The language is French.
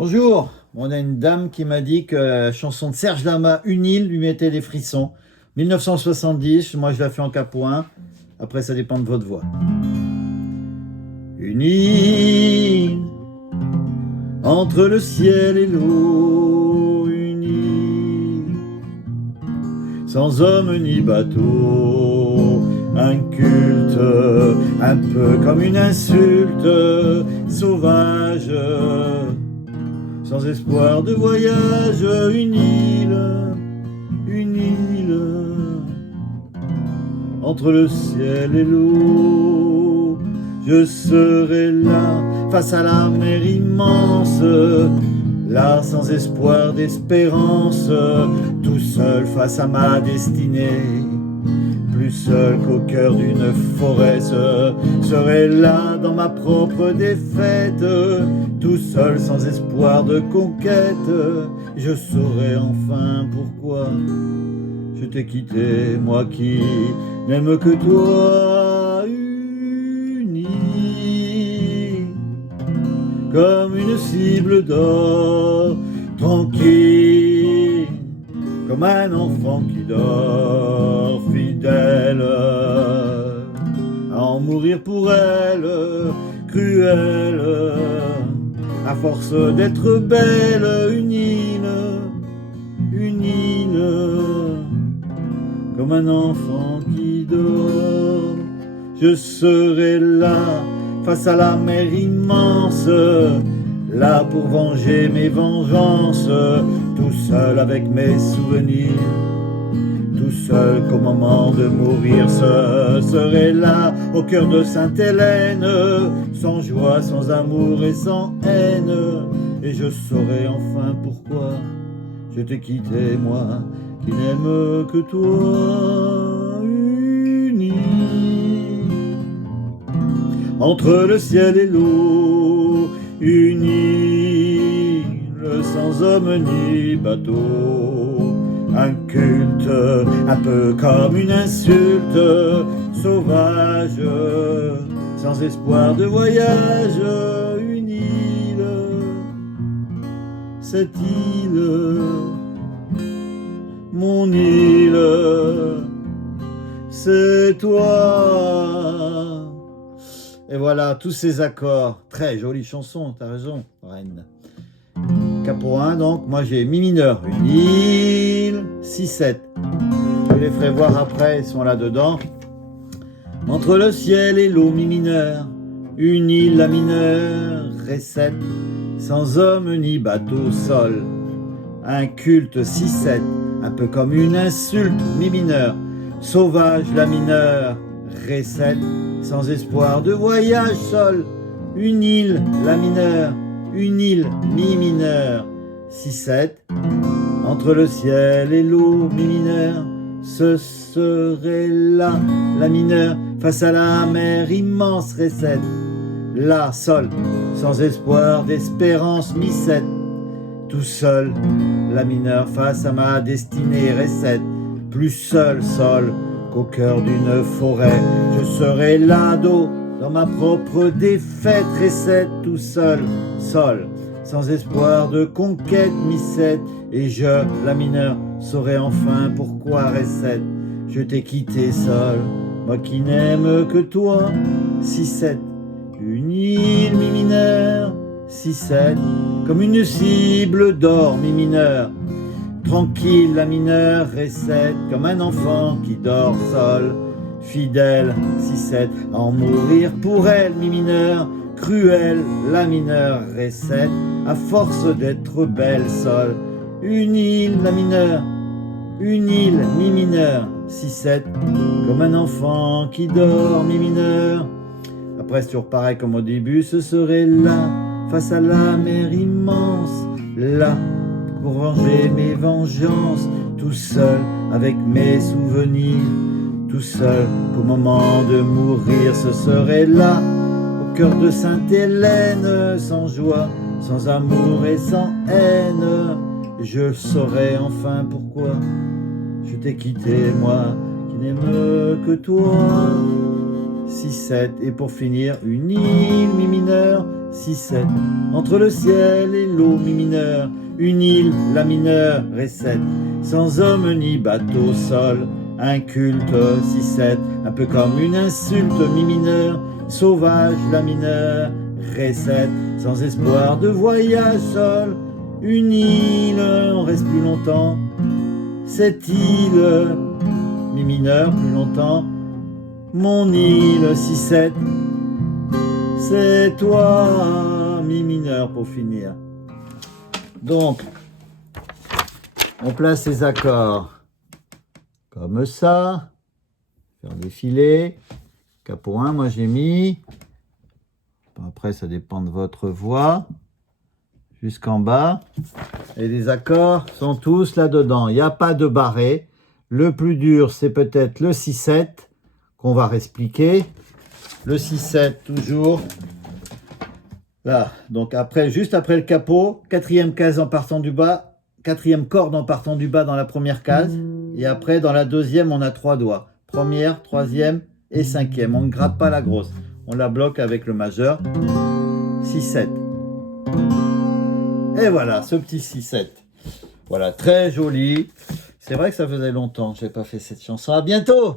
Bonjour, on a une dame qui m'a dit que la chanson de Serge Lama, Une île, lui mettait des frissons. 1970, moi je la fais en capoin, après ça dépend de votre voix. Une île, entre le ciel et l'eau, une île, sans homme ni bateau, un culte, un peu comme une insulte, sauvage, sans espoir de voyage, une île, entre le ciel et l'eau. Je serai là, face à la mer immense, là sans espoir d'espérance, tout seul face à ma destinée. Plus seul qu'au cœur d'une forêt, serai là dans ma propre défaite, tout seul sans espoir de conquête. Je saurai enfin pourquoi je t'ai quitté, moi qui n'aime que toi. Unie comme une cible d'or, tranquille comme un enfant qui dort, fidèle à en mourir pour elle, cruelle à force d'être belle. Une île comme un enfant qui dort. Je serai là face à la mer immense, là pour venger mes vengeances, tout seul avec mes souvenirs, tout seul qu'au moment de mourir, serai là au cœur de Sainte-Hélène, sans joie, sans amour et sans haine. Et je saurai enfin pourquoi je t'ai quitté, moi qui n'aime que toi. Unie entre le ciel et l'eau, une île sans homme ni bateau, un culte un peu comme une insulte, sauvage, sans espoir de voyage. Une île, cette île, mon île, c'est toi. Et voilà, tous ces accords. Très jolie chanson, t'as raison, Reine. Capo 1, donc, moi j'ai Mi mineur, une île, 6-7. Je les ferai voir après, ils sont là-dedans. Entre le ciel et l'eau, Mi mineur, une île, La mineur, Ré 7. Sans homme ni bateau, Sol. Un culte, 6-7. Un peu comme une insulte, Mi mineur. Sauvage, La mineur, Ré 7. Sans espoir de voyage, Sol. Une île, La mineur. Une île, Mi mineur, 6-7. Entre le ciel et l'eau, Mi mineur. Ce serait là, La mineur, face à la mer immense, Ré 7. La, Sol, sans espoir d'espérance, Mi 7. Tout seul, La mineur, face à ma destinée, Ré 7. Plus seul, Sol, qu'au cœur d'une forêt. Je serai là, Do, dans ma propre défaite, Ré 7. Tout seul, Sol, sans espoir de conquête, Mi 7. Et je, La mineur, saurai enfin pourquoi, Ré 7. Je t'ai quitté, Sol, moi qui n'aime que toi, 6-7. Une île, Mi mineur, 6-7. Comme une cible d'or, Mi mineur. Tranquille, La mineur, Ré 7. Comme un enfant qui dort, Sol. Fidèle, 6-7. À en mourir pour elle, Mi mineur. Cruelle, La mineur, Ré 7. À force d'être belle, Sol. Une île, La mineur. Une île, Mi mineur, 6-7. Comme un enfant qui dort, Mi mineur. Après, c'est toujours pareil comme au début. Ce serait là, face à la mer immense. Là, pour venger mes vengeances. Tout seul, avec mes souvenirs. Tout seul, qu'au moment de mourir, ce serait là, au cœur de Sainte-Hélène, sans joie, sans amour et sans haine. Je saurai enfin pourquoi je t'ai quitté, moi qui n'aime que toi. 6-7, et pour finir, une île, Mi mineur, 6-7. Entre le ciel et l'eau, mi mineur, une île, la mineur, ré 7. Sans homme ni bateau, sol, un culte, 6-7. Un peu comme une insulte, mi mineur, sauvage, la mineur, ré 7. Sans espoir de voyage, sol, une île, on reste plus longtemps. Cette île, mi mineur, plus longtemps. Mon île, 6-7. C'est toi, mi mineur pour finir. Donc, on place ces accords comme ça. Faire défiler. Capot 1, moi j'ai mis. Après, ça dépend de votre voix. Jusqu'en bas. Et les accords sont tous là-dedans. Il n'y a pas de barré. Le plus dur, c'est peut-être le 6-7 qu'on va réexpliquer. Le 6-7, toujours. Là, donc après, juste après le capot, quatrième case en partant du bas, quatrième corde en partant du bas dans la première case. Et après, dans la deuxième, on a 3 doigts. Première, troisième et cinquième. On ne gratte pas la grosse. On la bloque avec le majeur. 6-7. Et voilà, ce petit 6-7. Voilà, très joli. C'est vrai que ça faisait longtemps que je n'ai pas fait cette chanson. À bientôt!